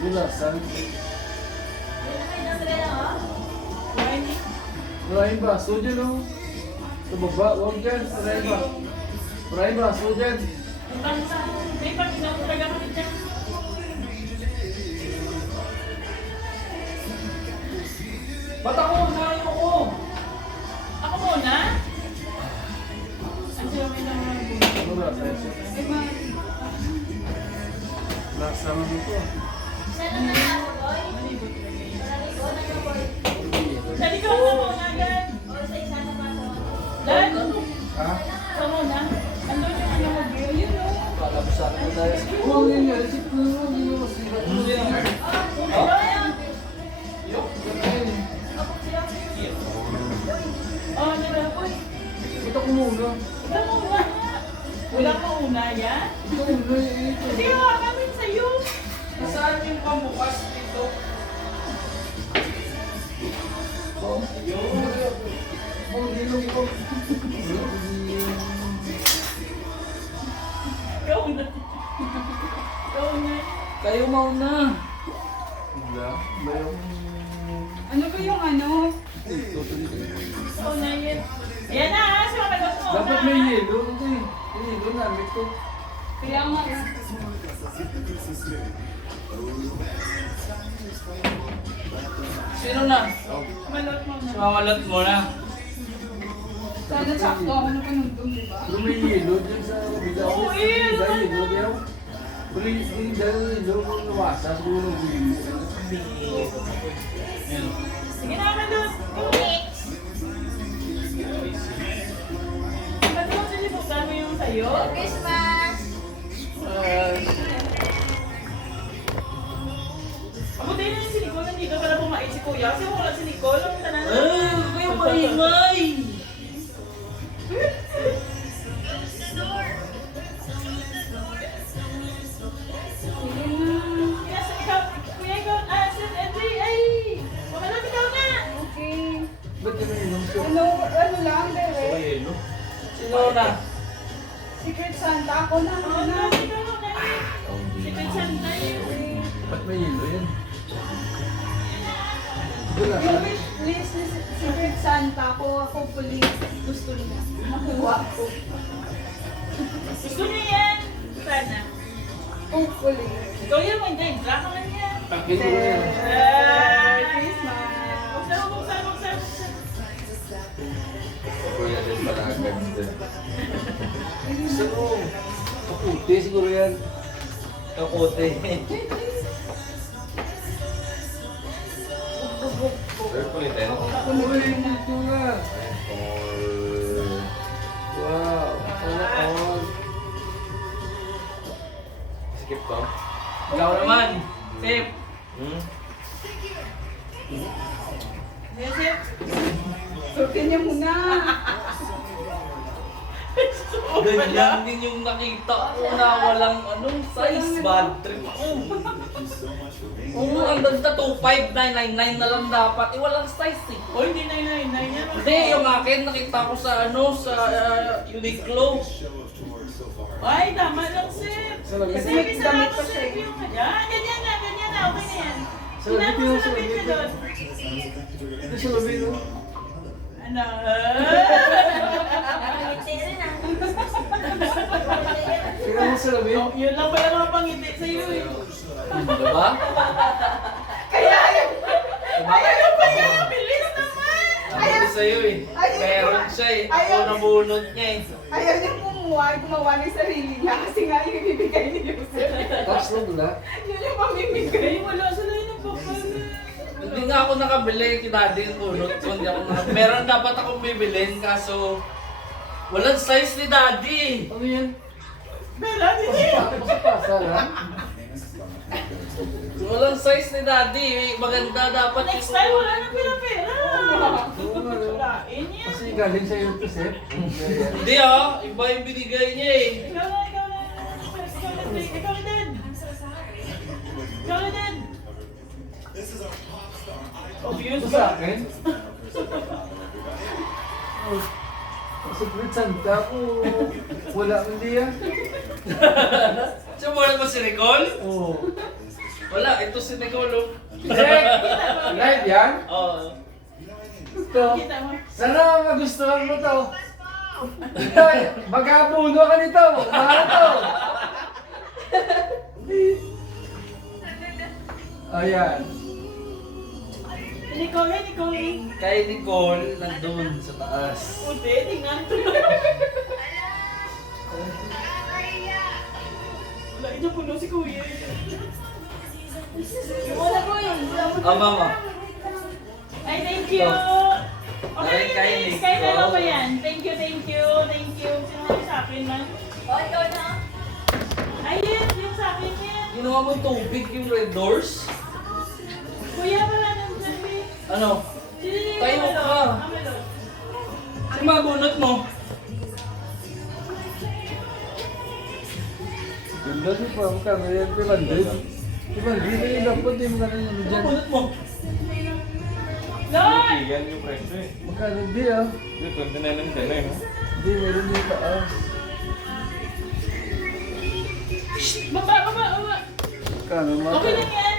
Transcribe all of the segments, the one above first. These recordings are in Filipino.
Bulasan. Maraming baso dyan o. Sa baba, huwag dyan. Maraming baso dyan. May pag-inaw talaga kami dyan. Ba't ako na ayoko? Ako muna? Ang sinabi ng mga buhay. Ano ba? Lasa mo ito. Dali ka na muna agad. Dad, Ha? ka muna. Andun yung ano mo, Bill. Yun o. Kala ko sa akin na tayo. Huwag yun yan. Isip ko huwag yun yung masira. Oh, di ba? Uy, Ito ko muna. ito muna. Wala ka una yan? Ito muna eh. Hindi ko kami sa'yo. Nasaan yung pamukas dito? Oh, dilong ko. Ikaw na. Ikaw na. Kayo mauna. Wala. Mayroong... Ano ba yung ano? Ikaw na yan. Ayan na, ha? Sumagot mo Dapat na. may yelo. Ito eh. Yung yelo namin ito. Kaya nga. Sino na? Malot mo na. Mamalat mo na. Sana sakto ako na panundong, di ba? Pero may yelo dyan sa kabila. Oo, eh, ano Dahil ba yelo diyaw. Pero yung dahil yelo kung nawasa, siguro nung Yan. Sige na, Malot. Ba't mo sinibuksan mo yung sa'yo? Ako din yung si Nicole, nandito para bumait si Kuya. Kasi wala si Nicole, ang tanan. Kayo maingay! Sige na. Kaya sa ikaw, Kuya, ikaw, Sir Edwin, ay! Mamalot ikaw na! Okay. Ba't yun may inom siya? Ano lang, direct. Yelo. Sino na? Secret Santa, ako na. Oo, Ako na. ikaw na. Secret Santa yun. Ba't may yelo yan? Wala. Yung wish list ni Secret Santa ko, hopefully gusto niya. Makuha ko. Gusto niya yan. Sana. Hopefully. Ikaw yan, hindi. Drama lang yan. Akin ko yan. Merry Christmas. Buksan. Kuya din pala agad din. Gusto mo. Kaputi siguro yan. Kapote. Sir, kulitin. Uy, dito nga. Wow. Sana all. Skip ko. Ikaw naman. Sip. Yes, yes. Sukin niya muna. Ganyan din yung nakita ko na walang size, bad trip ko. Oo, ang ganda 25999 na lang dapat. Walang size eh. O, hindi na yan. Hindi, yung akin nakita ko sa sa Uniqlo. Ay, tama lang, Sir. Salamin. Kasi Sabi may sa damit ako, pa Sir, siya. yung yan. Ganyan na. Okay na yan. Salamin Hinapos yun, sa labit salamin. ka doon. Ito siya labi, no? Ano? Tingnan mo sa labi. Oh, yun lang ba yung mga pangiti sa'yo eh. Diba? Ayaw pa niya, bilis naman! Sabi sa'yo eh. Meron siya eh. Ako nabunod niya eh. Ayaw niya gumawa ng sarili niya kasi nga yung ibibigay ni Joseph. Touch lang na. Yun yung pamimigay. Ay, wala sila yun ang kapal. Hindi nga ako nakabili, kinadi yung bunot ko. Hindi ako nakabili. Meron dapat akong bibilin kaso walang size ni Daddy. Ano yan? Bella, hindi. Pasa lang. Walang size ni Daddy. Maganda dapat Next time, wala na pera-pera. Oo nga, no? Walain niya. Kasi galing sa'yo ito, Seth. Hindi iba yung binigay niya eh. Ikaw na. Ikaw din. Ikaw din. Obvious Ito ba? sa akin? Oh, Secret Santa ko. Wala, hindi yan. Sumulat mo si Nicole? Oo. Wala, ito si Nicolo. Live yan? Oo. Ito. Kita mo. Sana magustuhan mo to. Ito, magabuno ka nito. Mahal to. Ayan. Nicole, Nicole. Kay Nicole, nandun sa taas. Puti, tingnan. Wala, ito puno si Kuya. Wala po yun. Mama. Ay, thank you. Ay, kay Okay, Nico. kay ano ba yan? Thank you, thank you, thank you. Sino may sa akin man? O, ikaw na. Ay, yes, yung sa akin yan. Ginawa mo tubig yung red doors? Kuya, wala nang sabi. Ano? Sino yung Tayo Amalot? ka. Amalot. Si mabunot mo. Ganda di pa. Magkano yan? 500? 500 na yung dapat. Di mo na rin ano dyan. Mabunot mo. Lord! Yan yung presyo eh. Magkano di ah. Yung 29 lang dyan eh. Di, meron yung taas. Baba, baba, baba. Magkano mga Okay lang yan.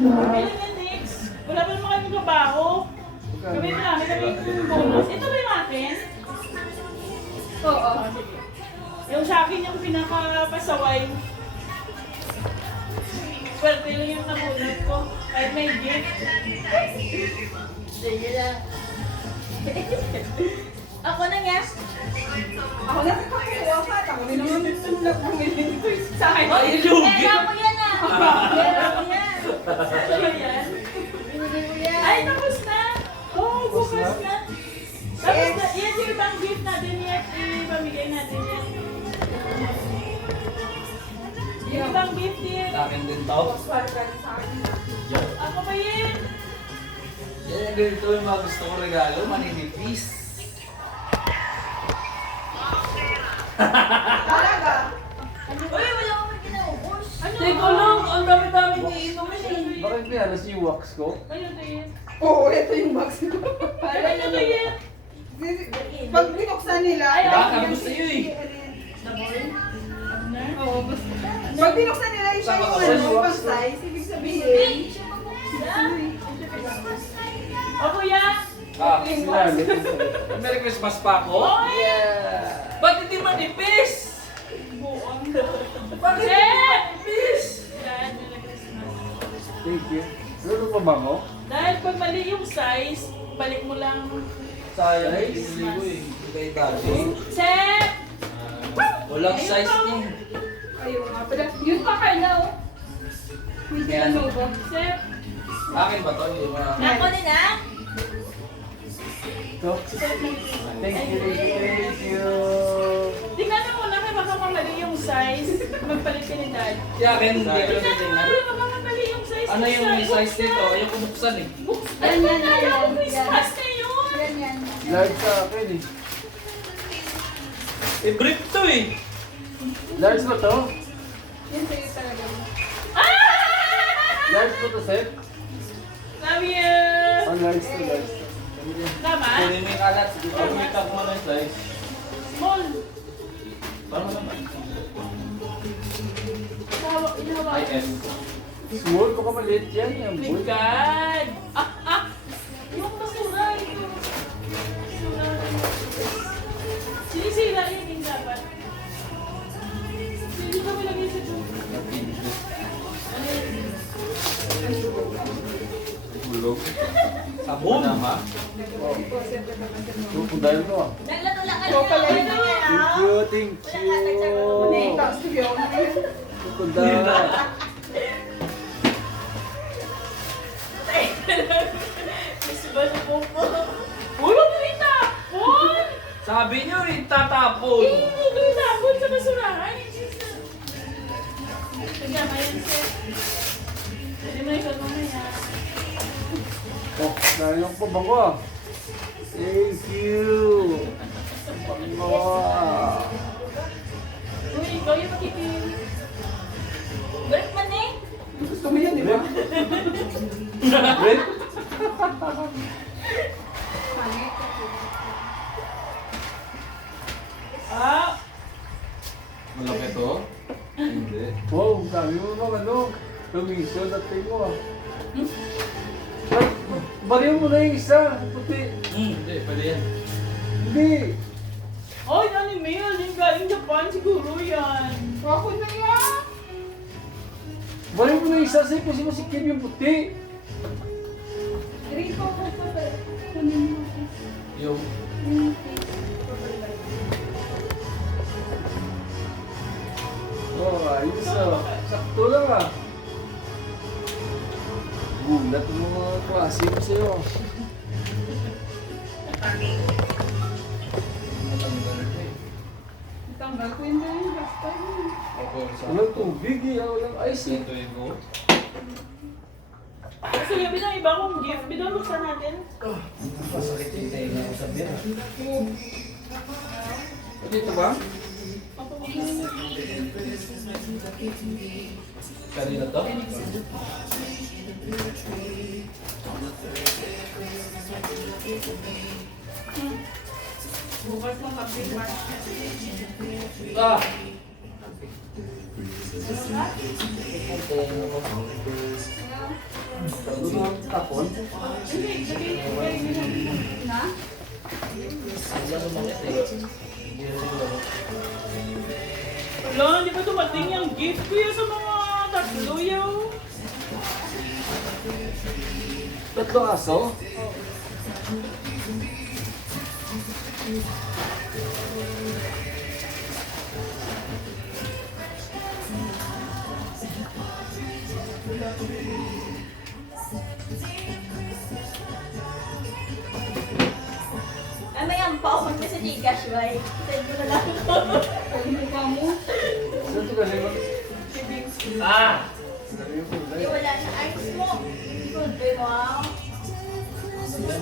Okay lang yan, Nix. Wala pa naman kami trabaho. Kami marami kami bonus. Ito ba yung akin? Oo. Sige. Yung sa akin yung pinaka-pasaway. Swerte lang yung nabunod ko. Kahit may gift. Sige lang. Ako na nga. Ako na kakakuha ka. Ako rin naman ito na bumili ko sa akin. Ay, lugi. Kaya ko yan ah. Kaya ko yan. Ito ba yan? Binili ko yan. Ay, tapos na! Oh, bukas Tapos na! Tapos na, yan yung ibang gift natin yan. Ipamigay natin yan. Yung ibang gift yan. Sa akin din to. Para ka sa akin. Ako ba yan? Yan yung ganito yung mga gusto ko regalo. Maninipis. Talaga? Uy, wala akong kinaubos. Ano? Teka lang, ang dami-dami iinom eh. Bakit may alas yung wax ko? Ayun, ito yan. Oo, ito yung box ko. Ay, ano ba yan? Pag binuksan nila, Ay, Baka gusto iyo eh. Oo, basta. Pag binuksan nila yung Sama ka ba? ano, pang size, ibig sabihin, O, kuya? Ah, Sinabi. Merry Christmas pa ako? Yeah! Ba't hindi manipis? Buong. Bakit hindi manipis? Yan, Merry Christmas. Thank you. Ano pa ba mo? Dahil pag mali yung size, balik mo lang. Sayang, hindi ko eh. Kay daddy. Set! Walang size niya. ayun nga pala. Yun pa kayo na, oh. May Yan. ano ba? Set! Akin ba to? Hindi mo na. Ako din ah. Ito. Thank you. Thank you. Tingnan mo muna kay baka mamali yung size. Magpalit ka ni Dad. Si akin, hindi ko lang Tingnan mo titingnan. muna baka mamali yung size. Ano yung may Buksan, size nito? Ayaw ko buksan eh. Buksan. Yan, yan, yan, Ayaw ko yan. Christmas na yun. Yan, yan. Large sa akin eh. Eh, brief to eh. Large ba to? Yan sa'yo talaga. Ah! Large ba to, Seth? Love you! Oh, large to, large to. Tama? Pwede may kalat. Pag may tag mo ng size. Small. Parang naman. Inahawa. Ay, S. Small, baka maliit yan. Yung My boy. God! Yung basura ito. Basura. Sinisira yun yung dapat. Hindi kami lagay sa tube. Ano yun? Bulog. Sabon. Nama. Kung dahil to ah. Naglato lang ka Ikaw pala yun. Thank you, thank you. Tapos bigyan ko na yun. Kung dahil. Miss ba na po po? Ulo mo ita! Uy! Sabi niyo rin tatapon. Hindi ko itapon sa basurahan. Tagama yan, sir. Pwede mo ikot mamaya. Oh, dahil lang po bango ah. Thank you. Bango ah. Uy, ikaw yung makipili. Break man eh. Gusto mo yan, di ba? Red? Ah! Malaki to? Hindi. Wow, sabi mo ba ano? Lumiso, natay mo ah. Baliw mo na yung isa. Puti. Hindi, pwede yan. Hindi. Ay, anime yan. Yung galing Japan siguro yan. Ako na yan. Baliw mo na yung isa. Sa'yo kasi masikip yung puti. Grito ko pa ba? Kunin mo. Yung Oh, ayos ah. Sakto lang ah. Gulat mo mga klase ko sa'yo. Tanggal ko yun na yun. Basta yun. Walang tubig eh. Walang ice eh. Gusto niya binang iba kong gift. Bidang buksan natin. masakit yung tenga ko sa beer. Dito ba? Kanina to? Bukas mo kapit March. Ah! Ano mo tapon? Na? Wala sumakit eh. Hindi na siguro. Wala, hindi pa dumating yung gift ko yan sa mga tatlo yaw. Tatlong aso? Ay, may ampaw ko sa Gcash, right? Send mo na lang. Ang mukha mo. Saan ito galing mo? Ah! Galing mo Hindi, wala na. Ayos mo. Good, boy, wow.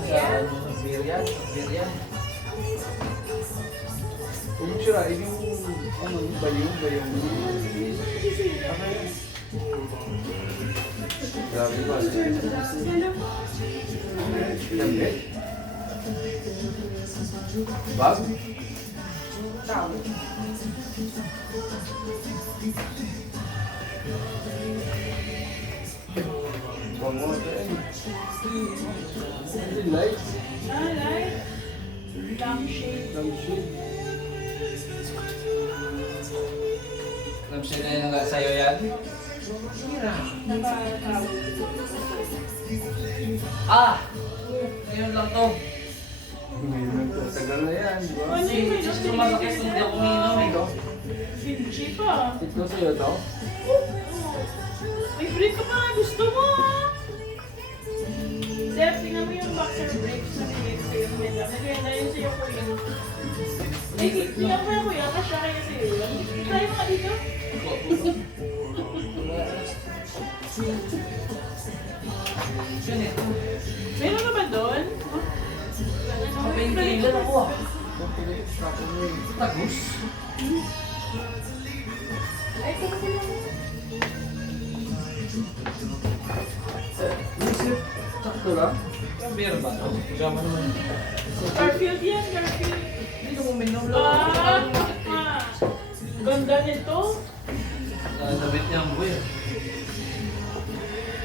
Yan, sa beer yan. Beer yan. Huwag mo sirain yung ano, bayong. Grabe ba? Lamit? Bag? Tao. Bango din. Hindi light. Ah, light. Lampshade. Lampshade. Lampshade na yun ang sa'yo yan? Ah! Ngayon lang to. Uminom ko. Tagal na yan, di ba? Ano yung may Gusto masakit kung di ako uminom eh. Kimchi pa. Ito sa'yo to? May break ka pa. Gusto mo ah. Sir, tingnan mo yung boxer briefs na bigay sa'yo. Nagaya na yun sa'yo kuya. Tingnan mo yung kuya. Kasya kaya sa'yo yun. Tayo mga dito. Yun eh. Meron ka ba doon? Kapingkilan ako ah. Tagus. Ay, ito ko lang. Isip, sakto lang. Beer ba to? Kasama naman. Garfield yan, Garfield. Hindi ko uminom lang. Ah! Ganda nito. Nabit niya ang buhay.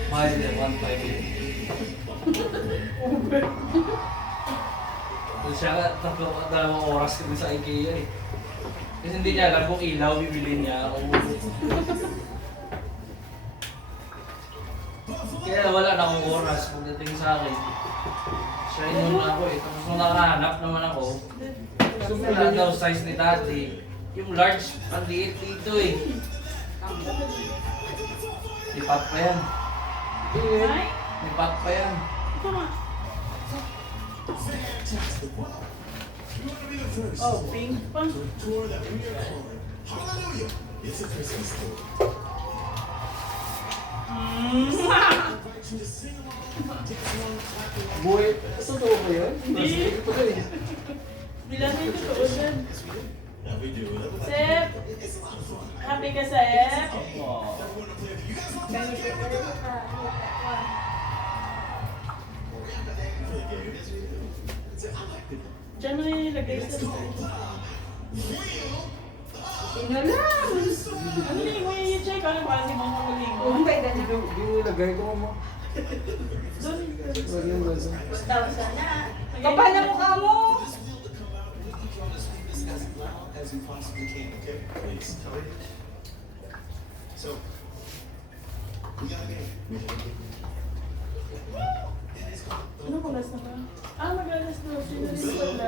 Mahal niya, 1.5. Doon siya ka, dalawang oras kami sa IKEA eh. Kasi hindi niya alam kung ilaw, bibili niya. Kaya wala na akong oras pagdating sa akin. Siya yun ako eh. Tapos nung nakahanap naman ako, wala daw size ni Tati. Yung large, pandiit dito eh. Lipat pa yan. Ay, Lipat pa yan. ito nga. Oh, pink pa. Buhay, totoo ba yun? Hindi. Ito ba eh? Bilang may totoo dyan. Sep! Happy ka, Sep? Oh. Diyan mo na nilagay sa... Tingnan lang. Ano na yung check? ikaw naman si Mama Malingo. Kung pwede na. Di mo ilagay ko mo. Doon. Wag yung gano'n. 1,000 na. Kapal na mukha mo! Ano magas na ba? Ah, magalas na. Sino rin pala.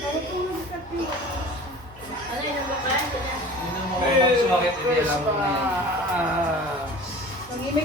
Parang kung nagkapi. Ano yun ang babae? Yun ang mga pag sumakit, hindi alam mo na yan. Ah. Nangimik